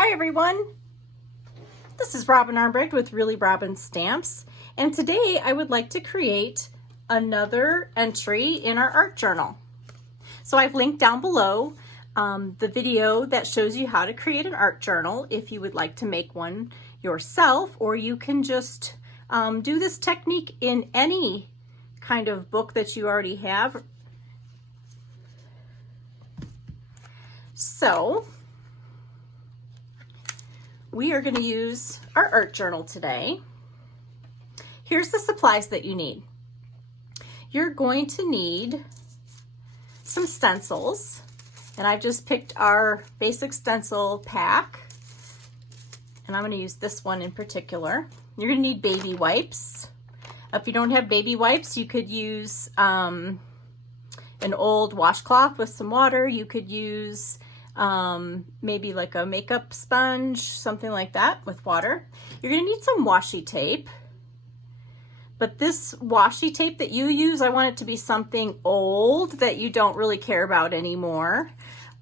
Hi everyone, this is Robin Armbrecht with Really Robin Stamps, and today I would like to create another entry in our art journal. So I've linked down below the video that shows you how to create an art journal if you would like to make one yourself, or you can just do this technique in any kind of book that you already have. So we are going to use our art journal today. Here's the supplies that you need. You're going to need some stencils, and I've just picked our basic stencil pack, and I'm going to use this one in particular. You're going to need baby wipes. If you don't have baby wipes, you could use an old washcloth with some water. You could use maybe like a makeup sponge, something like that with water. You're going to need some washi tape, but this washi tape that you use, I want it to be something old that you don't really care about anymore.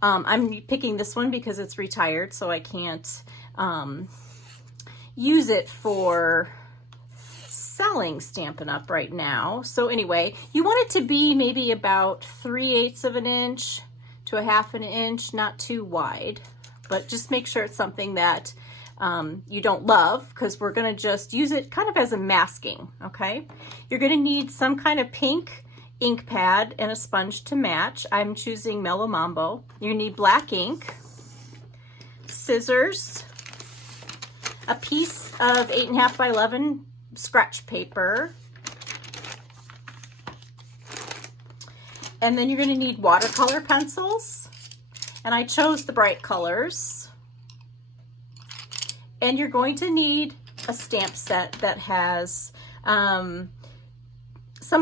I'm picking this one because it's retired, so I can't use it for selling Stampin' Up! Right now. So anyway, you want it to be maybe about 3/8 of an inch to 1/2 an inch, not too wide, but just make sure it's something that you don't love, because we're going to just use it kind of as a masking. Okay, you're going to need some kind of pink ink pad and a sponge to match. I'm choosing Mellow Mambo. You need black ink, scissors, a piece of 8.5 by 11 scratch paper, and then you're going to need watercolor pencils, and I chose the bright colors. And you're going to need a stamp set that has some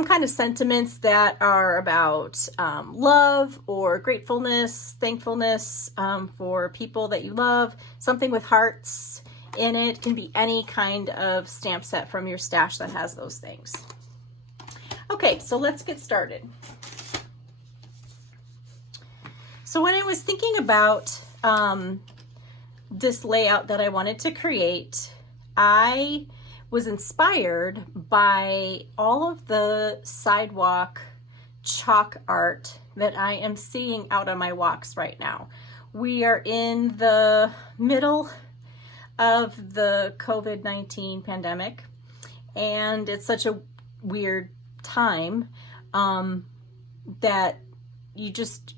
kind of sentiments that are about love or gratefulness, thankfulness for people that you love, something with hearts in it. Can be any kind of stamp set from your stash that has those things. Okay, so let's get started. So when I was thinking about this layout that I wanted to create, I was inspired by all of the sidewalk chalk art that I am seeing out on my walks right now. We are in the middle of the COVID-19 pandemic, and it's such a weird time that you just,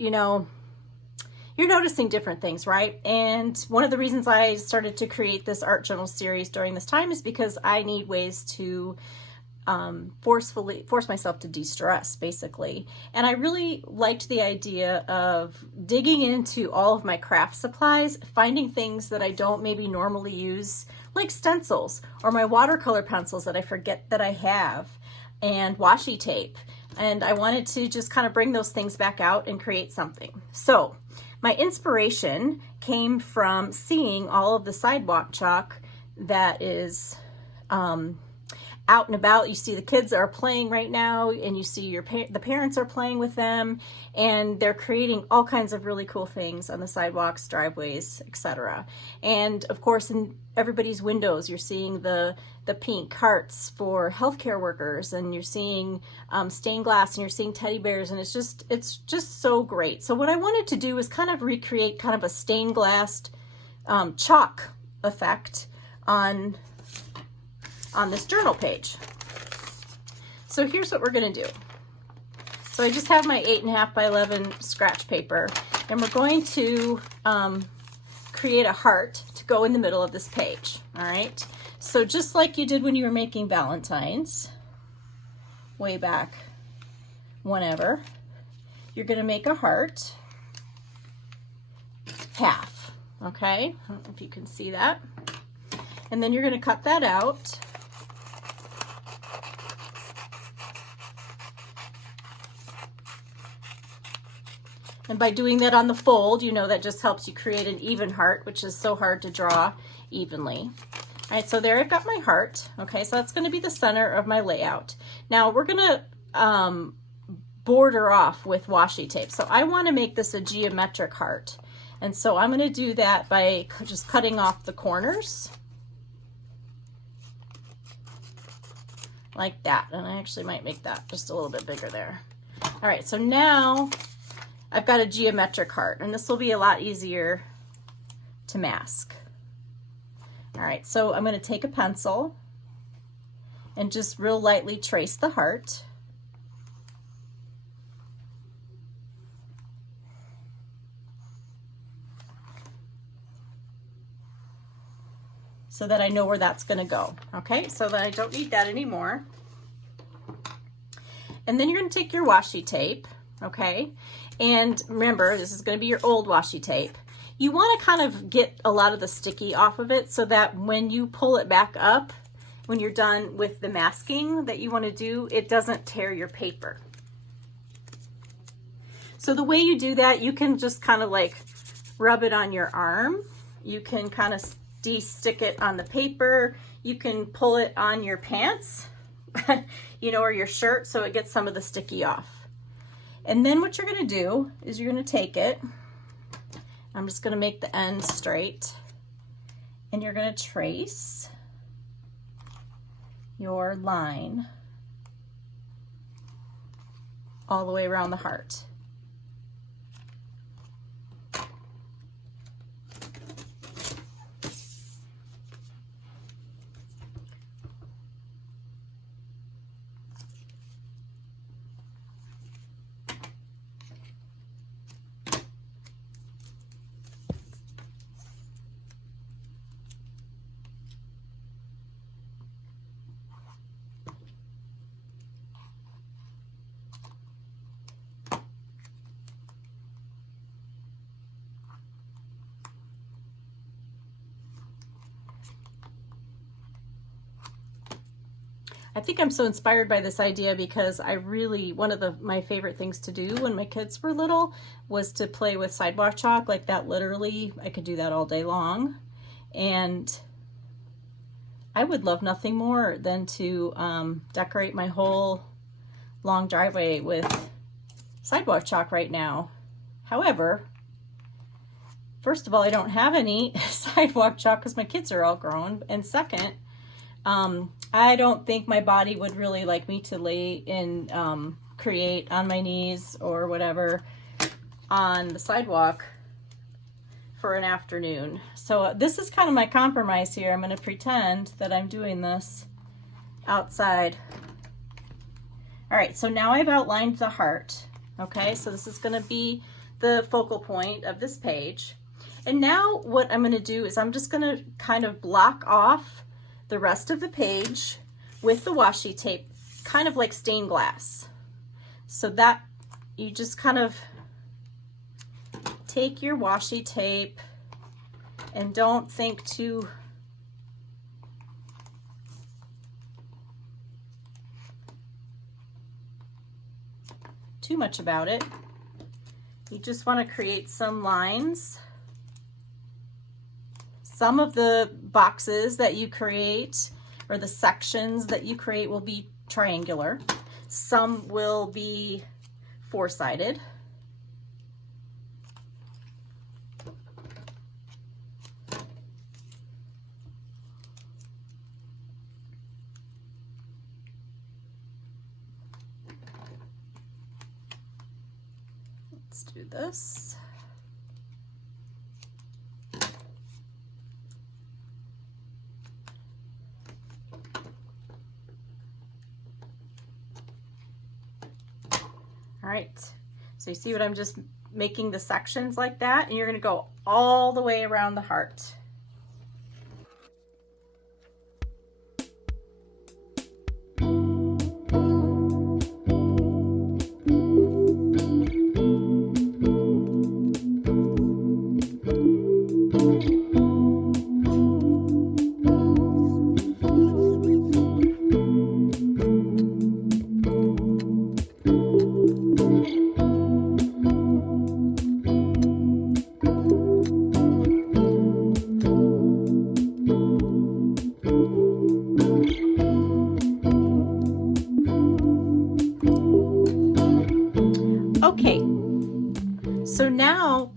you're noticing different things, right? And one of the reasons I started to create this art journal series during this time is because I need ways to force myself to de-stress, basically. And I really liked the idea of digging into all of my craft supplies, finding things that I don't maybe normally use, like stencils or my watercolor pencils that I forget that I have, and washi tape. And I wanted to just kind of bring those things back out and create something. So my inspiration came from seeing all of the sidewalk chalk that is out and about. You see the kids are playing right now, and you see the parents are playing with them, and they're creating all kinds of really cool things on the sidewalks, driveways, etc. And of course, in everybody's windows, you're seeing the pink hearts for healthcare workers, and you're seeing stained glass, and you're seeing teddy bears, and it's just so great. So what I wanted to do is kind of recreate kind of a stained glass chalk effect on this journal page. So here's what we're going to do. So I just have my 8.5 by 11 scratch paper, and we're going to create a heart to go in the middle of this page. All right. So just like you did when you were making Valentine's, way back whenever, you're going to make a heart half. Okay. I don't know if you can see that. And then you're going to cut that out. And by doing that on the fold, that just helps you create an even heart, which is so hard to draw evenly. All right, so there I've got my heart. Okay, so that's going to be the center of my layout. Now we're going to border off with washi tape. So I want to make this a geometric heart. And so I'm going to do that by just cutting off the corners like that. And I actually might make that just a little bit bigger there. All right, so now I've got a geometric heart, and this will be a lot easier to mask. All right, so I'm going to take a pencil and just real lightly trace the heart. So that I know where that's going to go. Okay, so that I don't need that anymore. And then you're going to take your washi tape, okay? And remember, this is going to be your old washi tape. You want to kind of get a lot of the sticky off of it so that when you pull it back up, when you're done with the masking that you want to do, it doesn't tear your paper. So the way you do that, you can just kind of like rub it on your arm. You can kind of de-stick it on the paper. You can pull it on your pants, you know, or your shirt, so it gets some of the sticky off. And then what you're going to do is you're going to take it. I'm just going to make the end straight, and you're going to trace your line all the way around the heart. I think I'm so inspired by this idea because I really, one of my favorite things to do when my kids were little was to play with sidewalk chalk like that. Literally, I could do that all day long. And I would love nothing more than to decorate my whole long driveway with sidewalk chalk right now. However, first of all, I don't have any sidewalk chalk because my kids are all grown. And second, I don't think my body would really like me to lay in, create on my knees or whatever on the sidewalk for an afternoon. So this is kind of my compromise here. I'm going to pretend that I'm doing this outside. All right, so now I've outlined the heart. Okay, so this is going to be the focal point of this page. And now what I'm going to do is I'm just going to kind of block off the rest of the page with the washi tape, kind of like stained glass. So that you just kind of take your washi tape and don't think too much about it. You just want to create some lines. Some of the boxes that you create or the sections that you create will be triangular. Some will be four-sided. Let's do this. All right, so you see what I'm just making the sections like that, and you're going to go all the way around the heart.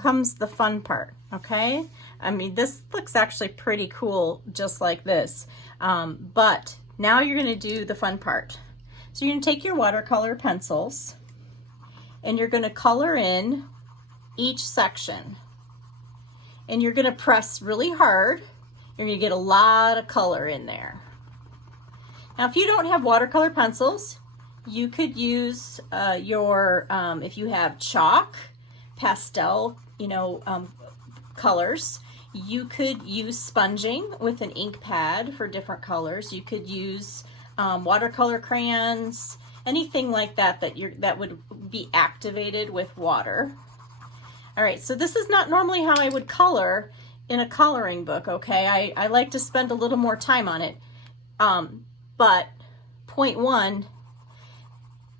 comes the fun part, okay? I mean, this looks actually pretty cool just like this, but now you're gonna do the fun part. So you're gonna take your watercolor pencils and you're gonna color in each section. And you're gonna press really hard. You're gonna get a lot of color in there. Now, if you don't have watercolor pencils, you could use if you have chalk, pastel, colors. You could use sponging with an ink pad for different colors. You could use watercolor crayons, anything like that that would be activated with water. All right, so this is not normally how I would color in a coloring book, okay? I like to spend a little more time on it. But point one,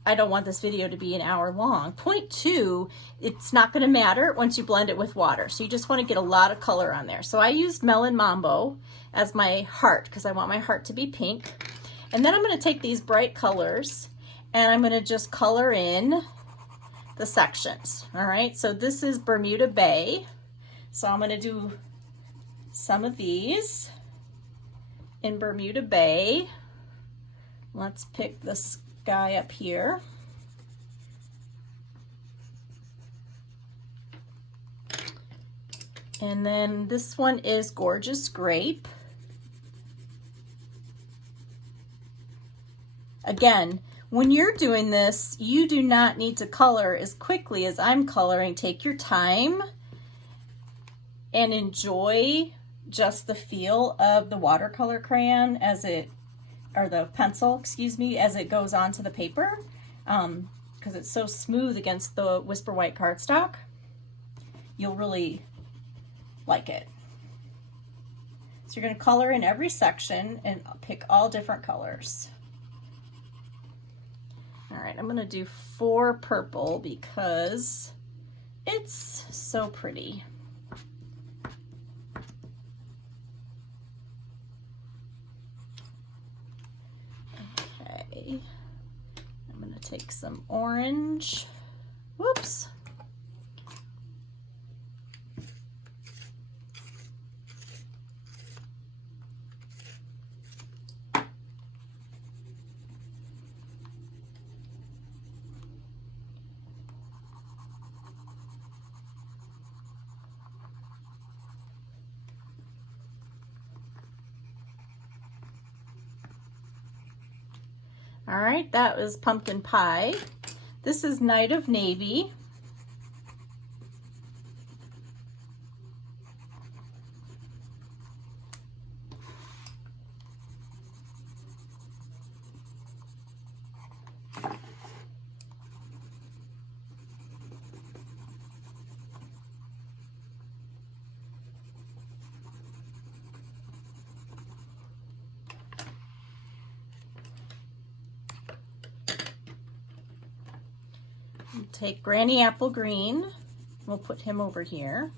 I don't want this video to be an hour long. Point two, it's not gonna matter once you blend it with water. So you just wanna get a lot of color on there. So I used Melon Mambo as my heart because I want my heart to be pink. And then I'm gonna take these bright colors and I'm gonna just color in the sections, all right? So this is Bermuda Bay. So I'm gonna do some of these in Bermuda Bay. Let's pick this guy up here. And then this one is Gorgeous Grape. Again, when you're doing this, you do not need to color as quickly as I'm coloring. Take your time and enjoy just the feel of the watercolor crayon or the pencil, excuse me, as it goes onto the paper, because it's so smooth against the Whisper White cardstock. You'll really like it. So you're going to color in every section and pick all different colors. All right, I'm going to do 4 purple because it's so pretty. Okay, I'm going to take some orange. Whoops. All right, that was Pumpkin Pie. This is Night of Navy. Take Granny Apple Green. We'll put him over here.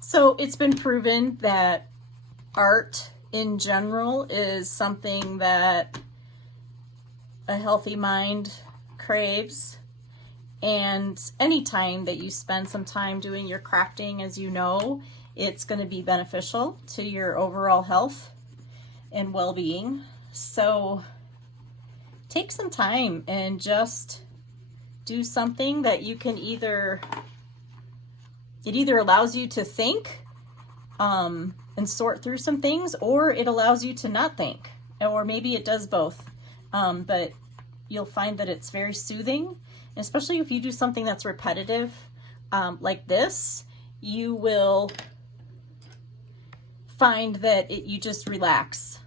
So it's been proven that art in general is something that a healthy mind craves. And anytime that you spend some time doing your crafting, as you know, it's going to be beneficial to your overall health and well-being. So take some time and just do something that you can it either allows you to think and sort through some things, or it allows you to not think, or maybe it does both. But you'll find that it's very soothing, especially if you do something that's repetitive like this. You will find that you just relax.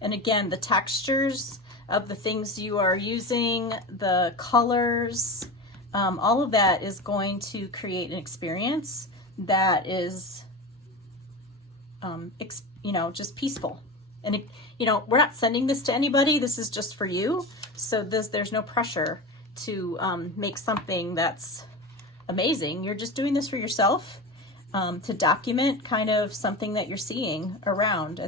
And again, the textures of the things you are using, the colors, all of that is going to create an experience that is, just peaceful. And, we're not sending this to anybody. This is just for you. So there's no pressure to make something that's amazing. You're just doing this for yourself to document kind of something that you're seeing around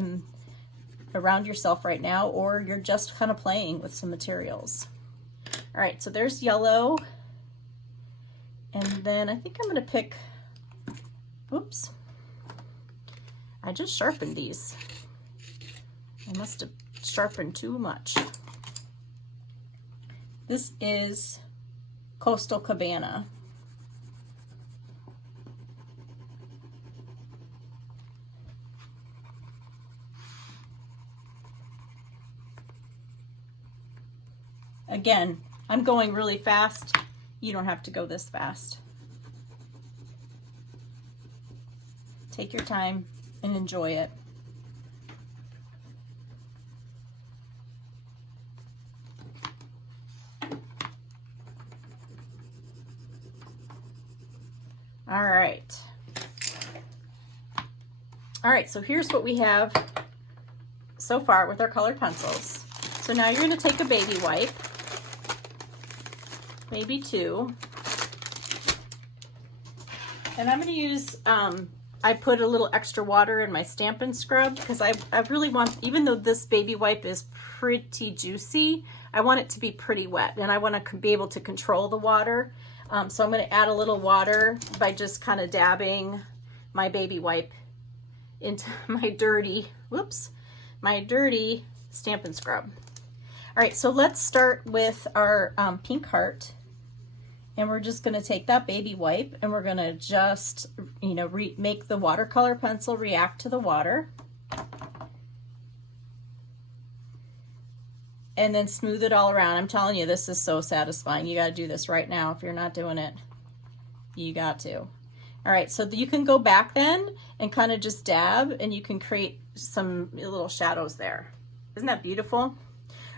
yourself right now, or you're just kind of playing with some materials. All right, so there's yellow. And then I think I'm gonna pick, oops, I just sharpened these. I must have sharpened too much. This is Coastal Cabana. Again, I'm going really fast. You don't have to go this fast. Take your time and enjoy it. All right. All right, so here's what we have so far with our colored pencils. So now you're going to take a baby wipe, maybe two, and I'm going to use, I put a little extra water in my Stampin' Scrub because I really want, even though this baby wipe is pretty juicy, I want it to be pretty wet, and I want to be able to control the water. So I'm going to add a little water by just kind of dabbing my baby wipe into my dirty, whoops, my dirty Stampin' Scrub. All right, so let's start with our pink heart. And we're just going to take that baby wipe and we're going to just, you know, make the watercolor pencil react to the water. And then smooth it all around. I'm telling you, this is so satisfying. You got to do this right now. If you're not doing it, you got to. All right, so you can go back then and kind of just dab and you can create some little shadows there. Isn't that beautiful? All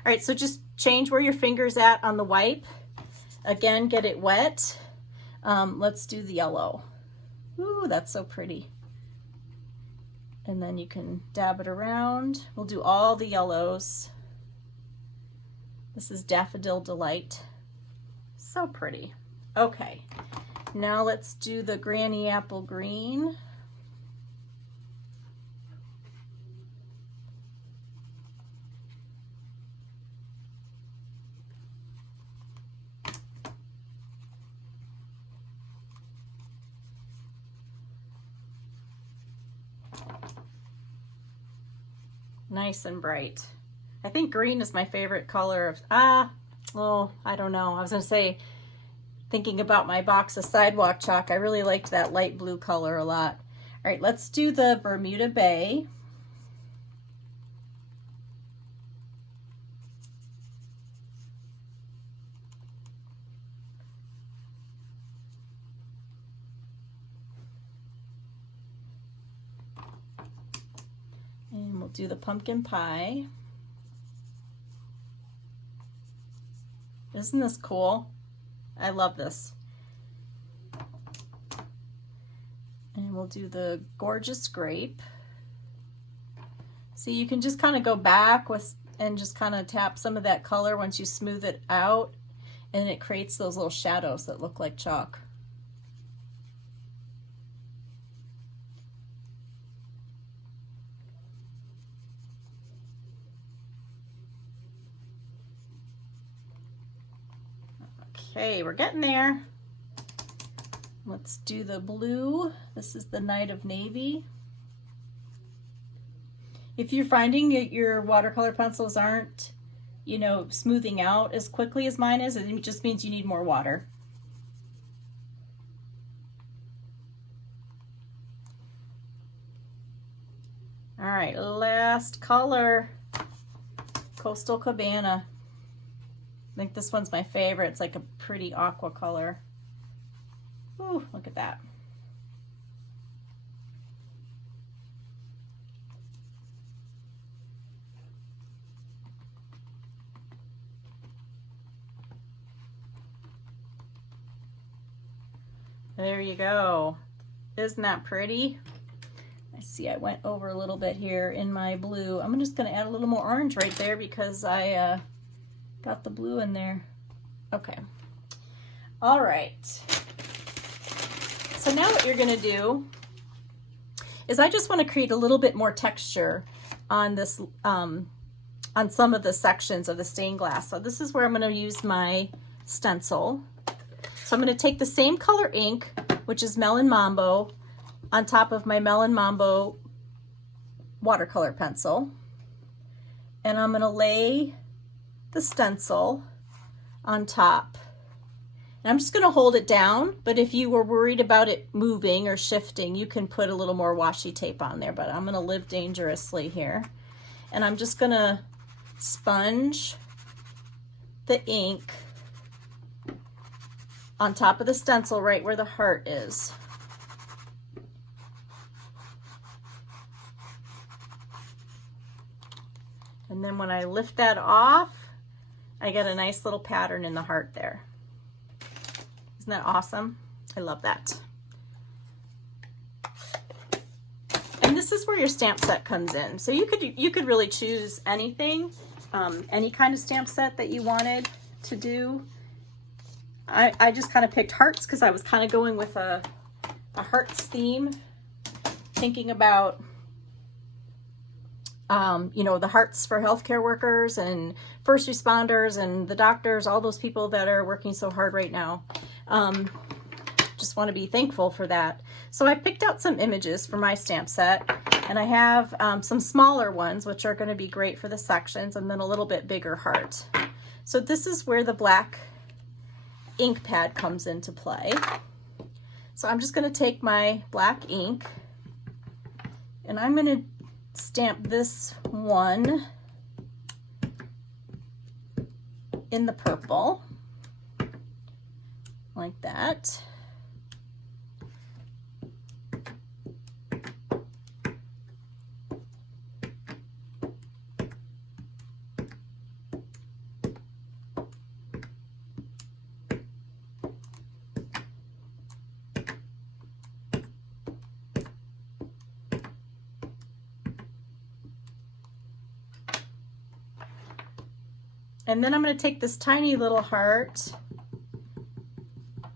right, so just change where your finger's at on the wipe. Again, get it wet. Let's do the yellow. Ooh, that's so pretty. And then you can dab it around. We'll do all the yellows. This is Daffodil Delight. So pretty. Okay, now let's do the Granny Apple Green. Nice and bright. I think green is my favorite color of, oh, I don't know. I was gonna say, thinking about my box of sidewalk chalk, I really liked that light blue color a lot. All right, let's do the Bermuda Bay. And we'll do the pumpkin pie. Isn't this cool? I love this. And we'll do the gorgeous grape. See, you can just kind of go back with and just kind of tap some of that color once you smooth it out, and it creates those little shadows that look like chalk. Okay, we're getting there. Let's do the blue. This is the Night of Navy. If you're finding that your watercolor pencils aren't, you know, smoothing out as quickly as mine is, it just means you need more water. All right, last color, Coastal Cabana. I think this one's my favorite. It's like a pretty aqua color. Ooh, look at that. There you go. Isn't that pretty? I see I went over a little bit here in my blue. I'm just going to add a little more orange right there because I got the blue in there. Okay. All right. So now what you're going to do is I just want to create a little bit more texture on this, on some of the sections of the stained glass. So this is where I'm going to use my stencil. So I'm going to take the same color ink, which is Melon Mambo, on top of my Melon Mambo watercolor pencil. And I'm going to lay the stencil on top. And I'm just going to hold it down, but if you were worried about it moving or shifting, you can put a little more washi tape on there, but I'm going to live dangerously here. And I'm just going to sponge the ink on top of the stencil right where the heart is. And then when I lift that off, I get a nice little pattern in the heart there. Isn't that awesome? I love that. And this is where your stamp set comes in. So you could really choose anything, any kind of stamp set that you wanted to do. I just kind of picked hearts because I was kind of going with a hearts theme, thinking about you know, the hearts for healthcare workers and first responders and the doctors, all those people that are working so hard right now. Just want to be thankful for that. So I picked out some images for my stamp set, and I have some smaller ones, which are going to be great for the sections, and then a little bit bigger heart. So this is where the black ink pad comes into play. So I'm just going to take my black ink, and I'm going to stamp this one in the purple, like that. And then I'm going to take this tiny little heart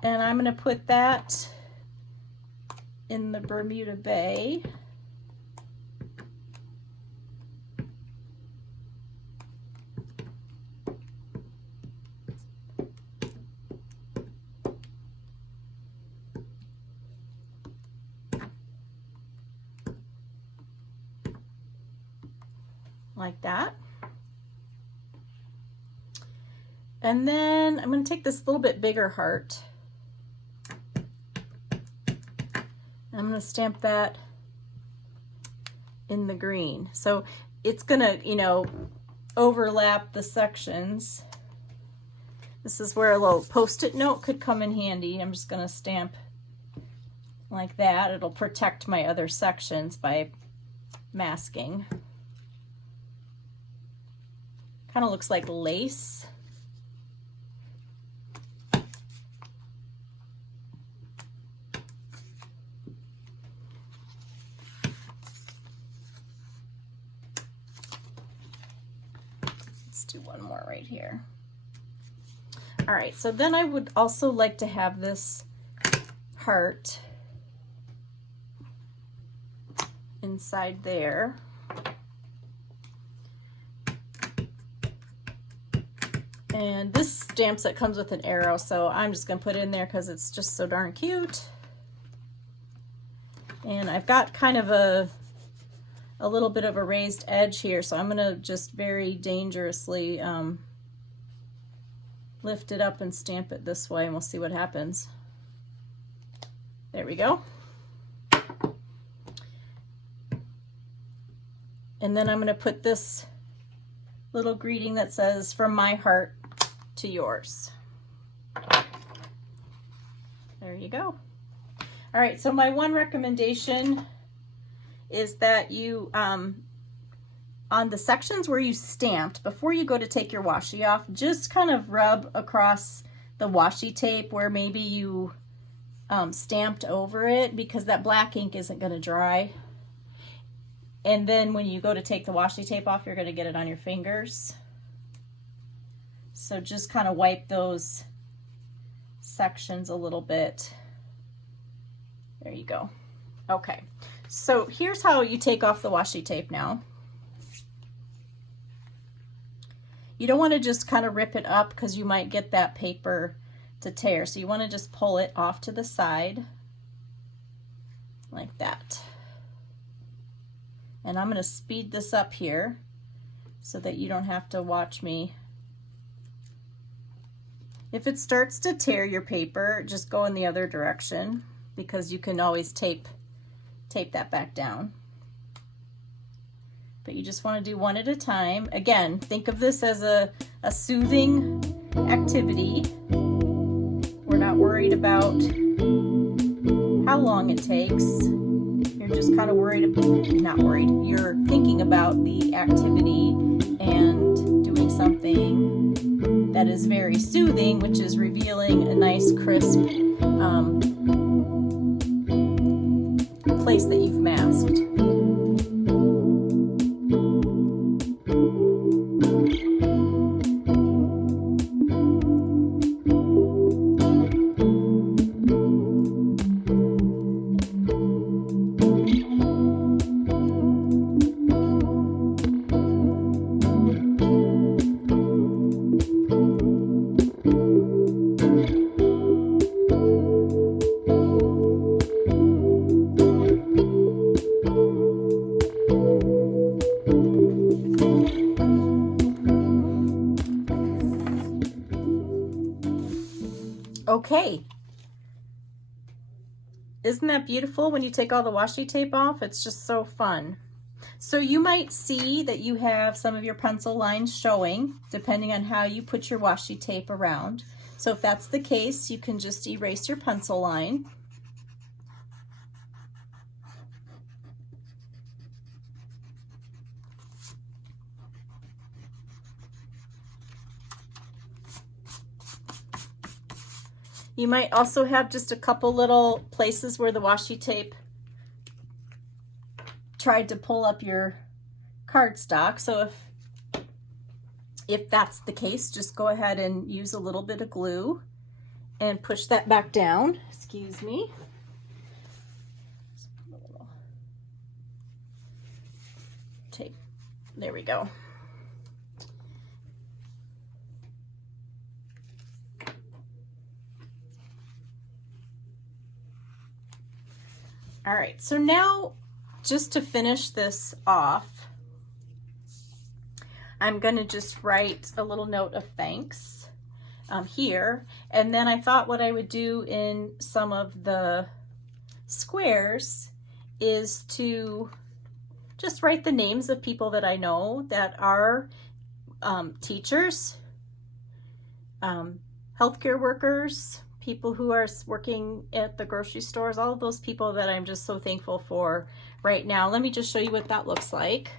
and I'm going to put that in the Bermuda Bay. Like that. And then I'm going to take this little bit bigger heart. I'm going to stamp that in the green. So it's going to, you know, overlap the sections. This is where a little Post-it note could come in handy. I'm just going to stamp like that. It'll protect my other sections by masking. Kind of looks like lace. Do one more right here. All right, so then I would also like to have this heart inside there. And this stamp set comes with an arrow, so I'm just going to put it in there because it's just so darn cute. And I've got kind of a little bit of a raised edge here, so I'm going to just very dangerously lift it up and stamp it this way, and we'll see what happens. There we go. And then I'm going to put this little greeting that says, "From my heart to yours." There you go. All right, so my one recommendation is that you, on the sections where you stamped, before you go to take your washi off, just kind of rub across the washi tape where maybe you stamped over it, because that black ink isn't going to dry. And then when you go to take the washi tape off, you're going to get it on your fingers. So just kind of wipe those sections a little bit. There you go. Okay. So here's how you take off the washi tape now. You don't want to just kind of rip it up because you might get that paper to tear. So you want to just pull it off to the side like that. And I'm going to speed this up here so that you don't have to watch me. If it starts to tear your paper, just go in the other direction because you can always tape that back down. But you just want to do one at a time. Again, think of this as a soothing activity. We're not worried about how long it takes. You're just kind of not worried. You're thinking about the activity and doing something that is very soothing, which is revealing a nice crisp place that you've masked. Okay, isn't that beautiful when you take all the washi tape off? It's just so fun. So you might see that you have some of your pencil lines showing depending on how you put your washi tape around. So if that's the case, you can just erase your pencil line. You might also have just a couple little places where the washi tape tried to pull up your cardstock. So if that's the case, just go ahead and use a little bit of glue and push that back down. Excuse me. Tape. There we go. All right, so now just to finish this off, I'm going to just write a little note of thanks here. And then I thought what I would do in some of the squares is to just write the names of people that I know that are teachers, healthcare workers, people who are working at the grocery stores, all of those people that I'm just so thankful for right now. Let me just show you what that looks like.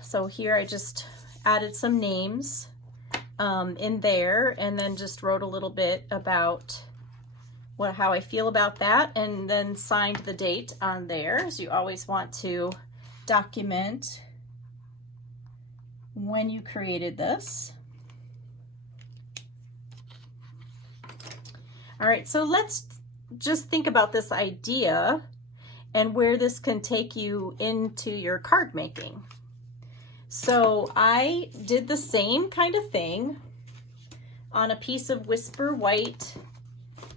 So here I just added some names in there and then just wrote a little bit about how I feel about that and then signed the date on there. So you always want to document when you created this. All right, so let's just think about this idea and where this can take you into your card making. So I did the same kind of thing on a piece of Whisper White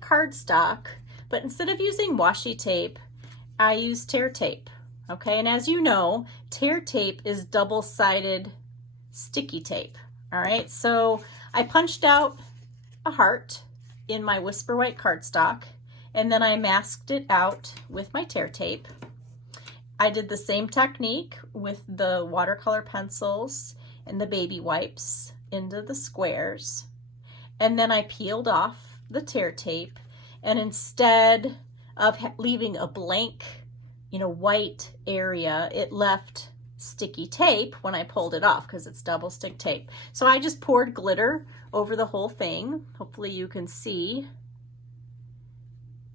cardstock, but instead of using washi tape, I used tear tape. Okay, and as you know, tear tape is double-sided sticky tape. All right, so I punched out a heart in my Whisper White cardstock, and then I masked it out with my tear tape. I did the same technique with the watercolor pencils and the baby wipes into the squares, and then I peeled off the tear tape, and instead of leaving a blank, white area, it left sticky tape when I pulled it off because it's double stick tape. So I just poured glitter over the whole thing. Hopefully you can see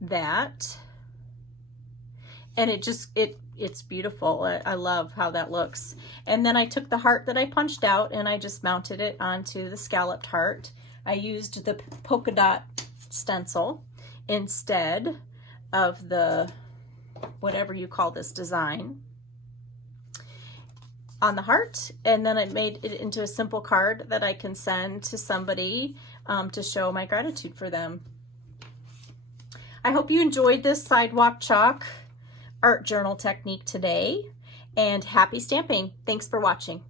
that. And it's beautiful. I love how that looks. And then I took the heart that I punched out and I just mounted it onto the scalloped heart. I used the polka dot stencil instead of the whatever you call this design. on the heart, and then I made it into a simple card that I can send to somebody to show my gratitude for them. I hope you enjoyed this sidewalk chalk art journal technique today, and happy stamping. Thanks for watching.